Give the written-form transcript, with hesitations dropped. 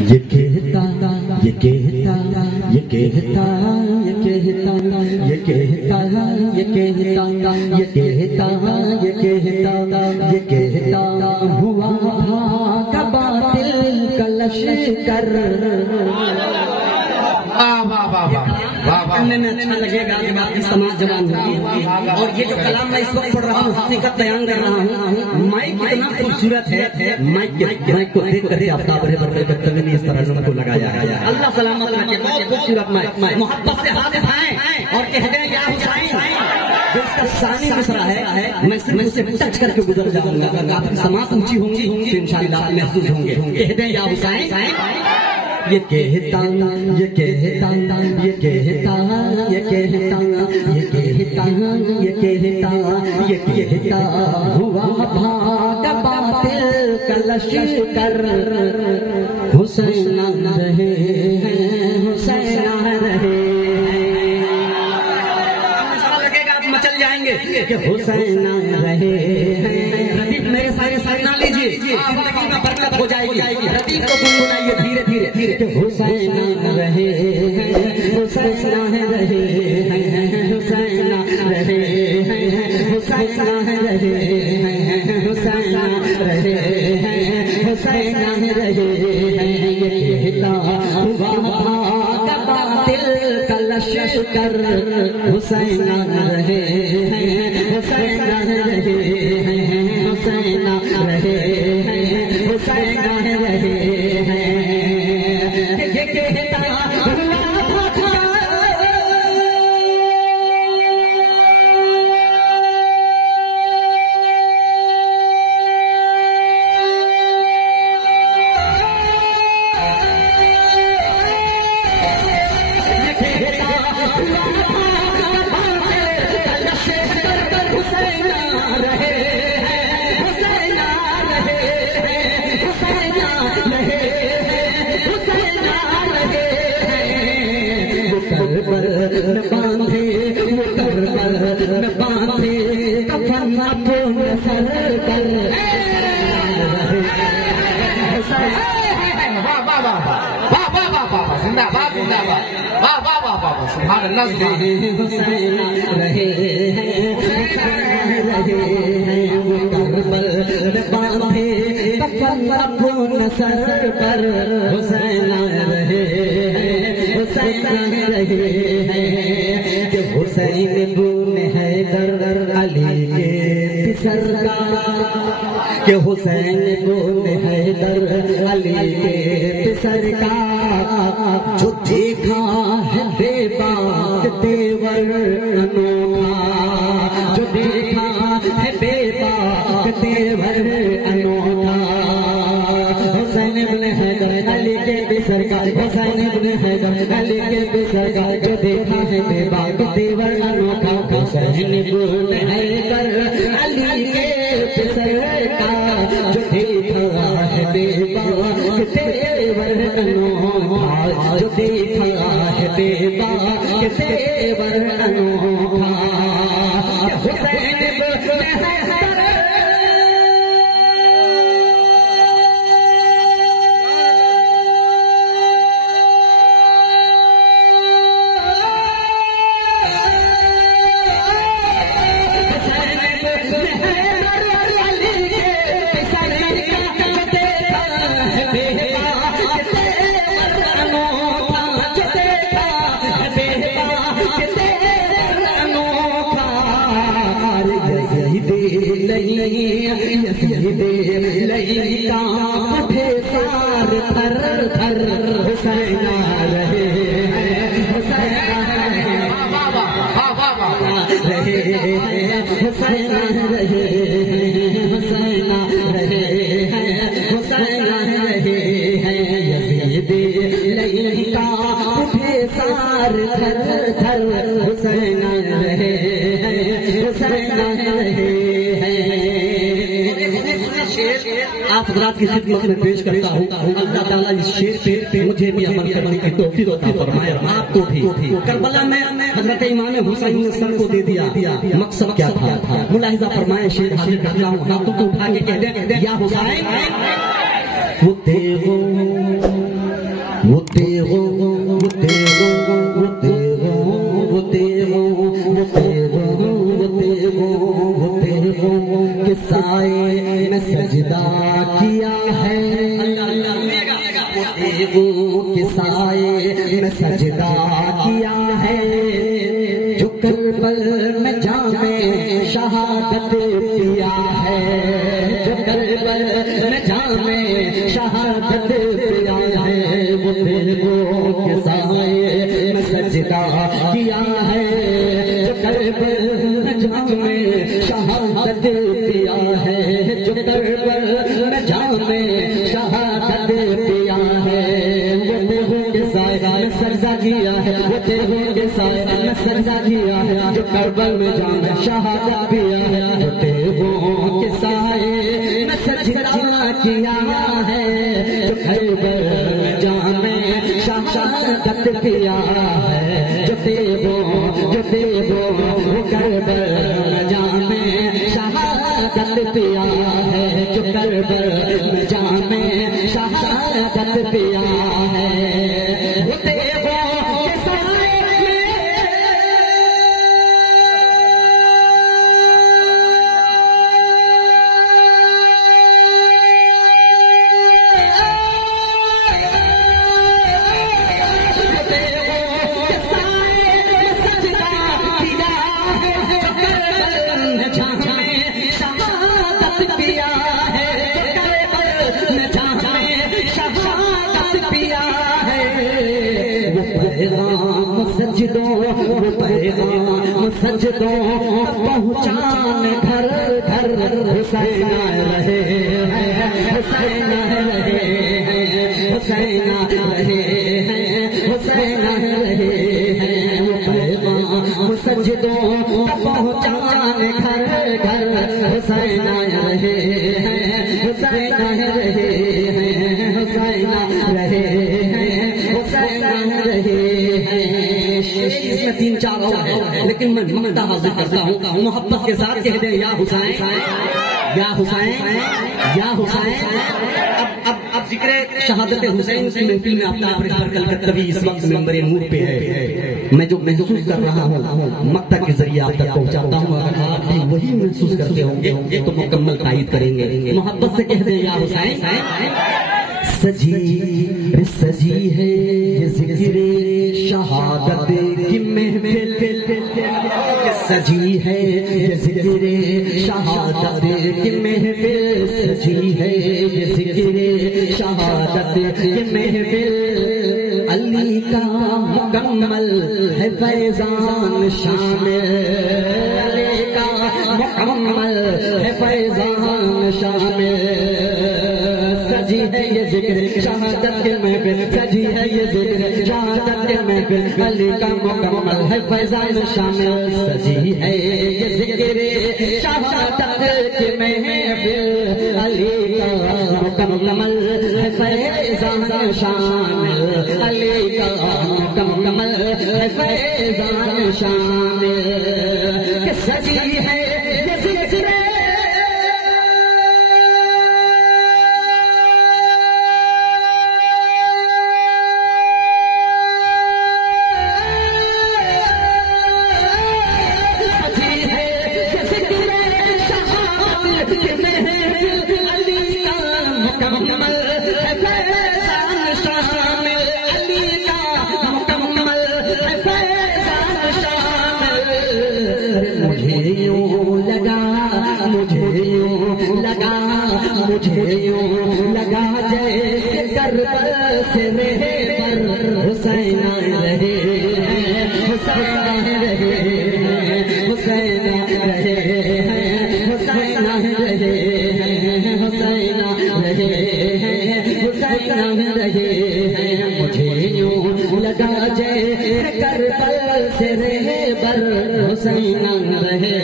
ये कहता ये कहता ये कहता ये कहता ये कहता ये कहता ये कहता ये कहता ये कहता हुआ भागा बातिल कलश कर। पढ़ने में अच्छा लगेगा जब आपकी समाज जवान होगी। और ये जो कलाम मैं इस वक्त पढ़ रहा हूँ हकीकत बयान कर रहा हूँ। माइक कितना खूबसूरत है, माइक को देख करके आफ्ताब ने इस तरह को लगाया है। अल्लाह सलामत रखे, बहुत खूबसूरत माइक। मोहब्बत से हाथ उठाएं और कह दें या हुसैन। जो इसका सानी मिसरा है मैं सिर्फ उसे टच करके गुजर जाऊंगा। अगर आपकी समाज ऊंची होंगी तो इंशाअल्लाह महसूस होंगे। कह दें या हुसैन। ये कहता ये कहता ये कहता ये कहता ये कहता ये कहता ये कहता हुआ भागा बातिल कलश कर। हुसैन रहे हुसैन रहे। लगेगा आप मचल जाएंगे कि हुसैन रहे। रबीब मेरे सारे सारे ना लीजिए, जिंदगी में बरकत हो जाएगी। रबीब को गुनगुनाइए धीरे धीरे धीरे। हुसैन रहे हुसैन रहे हुसैन रहे हुसैन रहे हुसैन रहे हुसैन रहे। ये कहता हुआ भागा बातिल कलश कर। हुसैन रहे हुसैन रहे हुसैन रहे हुसैन रहे। ये कहता बांधे वो कर बांधे कफन अपने सर पर। वाह वाह वाह वाह वाह वाह वाह जिंदाबाद जिंदाबाद वाह वाह वाह वाह सुभान अल्लाह। हुसैन रहे रहे वो कर बांधे कफन अपने सर पर। हुसैन रहे हुसैन रहे कि हुसैन बुन हैदर अली के सरकार। कि हुसैन बुन हैदर अली के सरकार। जो देखा है बेबाक तेवर अनोखा। जो देखा है बेबाक तेवर अनोखा। हुसैन बुन हैदर अली के सरकार। हुसैन बुन हैदर अली के सरकार। जो देखा है बेबाक तेवर अनोखा। हुसैन बुन हैदर अली के सरकार। जो देखा है बेबाक तेवर अनोखा। जो देखा है बेबाक तेवर अनोखा। हुसैन बुन हैदर उठे सार थर थर। हुसैन रहे हुसैन रहे हुसैन रहे हुसैन रहे हुसैन रहे। यज़ीद लैला उठे सार थर थर। हुसैन रहे हुसैन रहे। आप हज़रात की खिदमत में पेश करता हूँ। अल्लाह ताला इस शेर पे मुझे भी अमल करने की तौफीक अता फरमाए, आपको भी। करबला में हज़रत इमाम हुसैन ने सर को दे दिया। मकसद क्या था? मुलाहिजा फरमाए, शेर हाजिर करता हूँ। हाथों को उठा के कह दे या हुसैन। वो देखो तेगों के साए में सजदा किया है, जो करबल में जामे शहादत पिया है, जो करबल में जामे शहादत पिया है, वो तेगों के साए में सजदा किया है, जो करबल में जामे शहादत पिया है, जो करबल में जामे शहादत पिया है, वो तेगों के साए में सजदा किया है, वो तेगों के साए में सजदा किया है, जो करबल में जामे शहादत पिया है, जो तेगों के साए में सजदा किया है, जो करबल में जामे शहादत पिया है, जो तेगों वो करबल में जामे शहादत पिया है, जो करबल में जामे शहादत पिया है, वो तेगों के साए वो पैगाम सजदों पहुँचाने घर घर हुसैन रहे हैं, हुसैन रहे हैं, हुसैन रहे हैं, हुसैन रहे हैं, वो पैगाम सजदों पहुँचाने घर घर हुसैन रहे हैं, हुसैन रहे हैं, हुसैन रहे हैं, हुसैन रहे हैं। इसमें 3-4 और है, लेकिन मैं ममता हाजिर करता हूँ, मोहब्बत के साथ कह दे या हुसैन, या हुसैन, या हुसैन। अब जिक्र शहादत हुसैन की महफिल में आफ्ताब कलकत्तवी इस वक्त मेंबर नूर पे है। मैं जो महसूस कर रहा हूँ मक्ता के जरिए आप तक पहुँचाता हूँ, अगर आप भी वही महसूस करते होंगे तो मुकम्मल तायद करेंगे। मोहब्बत से कह दे या हुसैन। सजी सजी है ये जिक्र शहादत की महफिल, सजी है ये जिक्र शहादत की महफिल, सजी है ये जिक्र शहादत की महफिल, अली का मुकम्मल है फैजान शामिल, अली का मुकम्मल है फैजान शामिल, सजी है ये जिक्र शहादत के महफिल, सजी है ये जिक्र शहादत के महफिल, अली का मुकम्मल है फैजान शामिल, सजी है ये जिक्र शहादत के महफिल, अली का मुकम्मल है फैजान शामिल, अली का मुकम्मल है फैजान शामिल, सजी है ये जिक्र मुझे यूं लगा जैसे करबल से रहे पर हुसैन रहे हैं, हुसैन रहे हैं, हुसैन रहे हैं, हुसैन रहे हैं, हुसैन रहे हैं, हुसैन रहे हैं। मुझे यूं लगा जैसे करबल से रहे पर हुसैन रहे